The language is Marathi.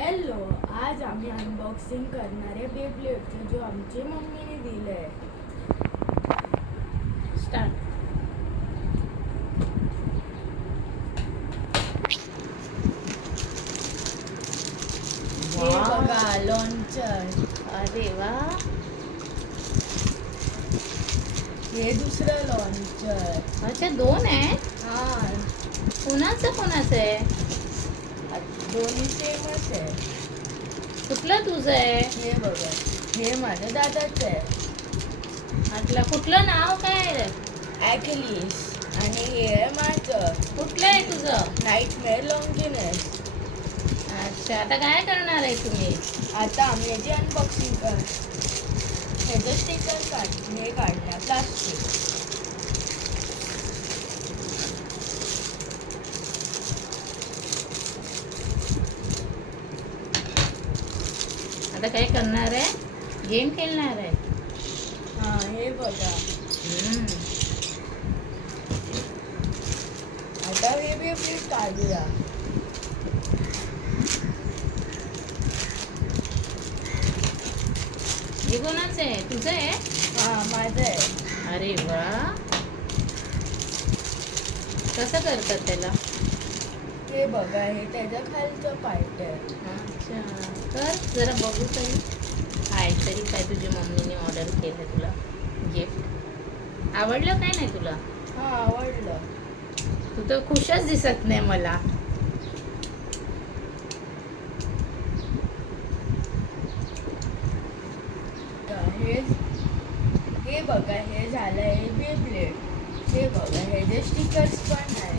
हॅलो, आज आम्ही अनबॉक्सिंग करणार आहे बेब्लेडचं, जो आमची मम्मीने दिलंय. स्टार्ट. हे बघा लॉन्चर. अरे वा, हे दुसरं लॉन्चर. अच्छा दोन आहे. हा, कोणाचं आहे? दोन्ही सेमच आहे. कुठलं तुझं आहे? हे बघा, हे माझ्या दादाचं आहे. म्हटलं कुठलं नाव काय आहे? ॲक्युलिस. आणि हे आहे माझं. कुठलं आहे तुझं? नाईटमेअर लॉन्गिनेस. अच्छा, आता काय करणार आहे तुम्ही? आता आम्ही याची अनबॉक्सिंग कर. ह्याचं स्टिकर हे काढणार प्लास्टिक. आता काय करणार आहे? गेम खेळणार आहे. हा, हे बघा. आता हे बेब्लेड काढूया. हे कोणाचं आहे? तुझं आहे? हा, माझं आहे. अरे वा, कसं करतात त्याला? हे बघा, हे त्याच्या खालचं पार्ट आहे. अच्छा, तर जरा बघू तरी. तरी काय तुझ्या मम्मीने ऑर्डर केलं तुला गिफ्ट? आवडलं काय नाही तुला? हा, आवडलं. तू तर खुशच दिसत नाही मला. हे बघा, हे झालं आहे बेब्लेड. हे बघा, हे जे स्टिकर्स पण आहे.